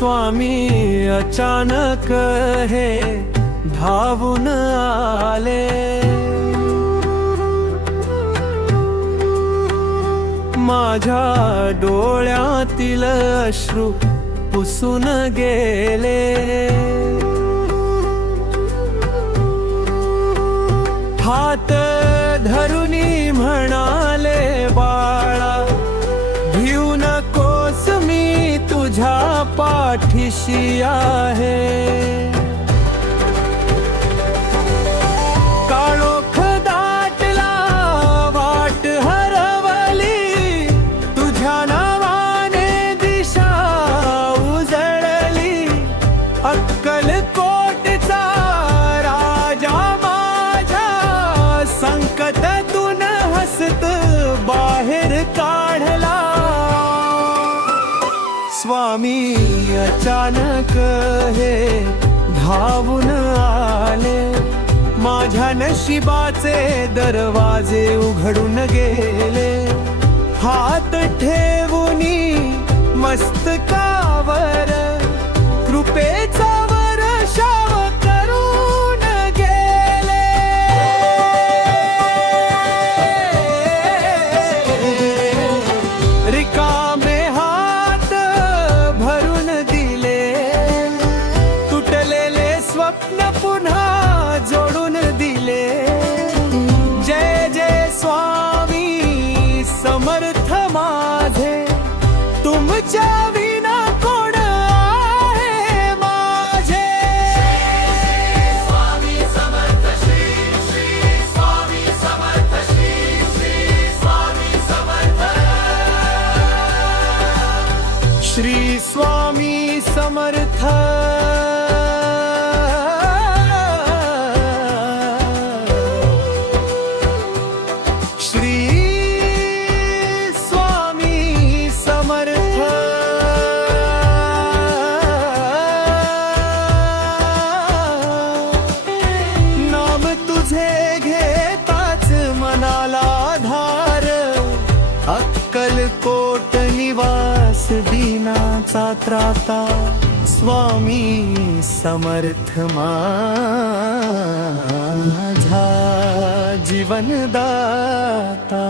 स्वामी अचानक हे धावून आले, माझ्या डोळ्यातील अश्रू पुसून गेले। हात धरुनी म्हणाले, बाळा भिऊ नकोस, मी तुझ्या पाठीशी आहे। काळोख दाटला, वाट हरवली, तुझ्या नावाने दिशा उजळली। अक्कलकोटचा राजा माझ्या संकटातून हसत बाहेर काढला। स्वामी अचानक हे धावून आले, माझ्या नशिबाचे दरवाजे उघडून गेले। हात ठेवूनी मस्तकावर कृपेचा वर्षाव करून गेले। रिकामे हात भरून दिले, तुटलेले स्वप्न पुन्हा जोडून दिले। जय जय स्वामी समर्थ माझे, तुमच्या विना कोण आहे माझे। स्वामी समर्थ श्री श्री स्वामी समर्थ श्री श्री स्वामी समर्थ। श्री स्वामी समर्थ। श्री स्वामी समर्थ। नाम तुझे घेताच मनाला आधार, अक्कलकोट निवास दीनाचा त्राता। स्वामी समर्थ माझा जीवनदाता।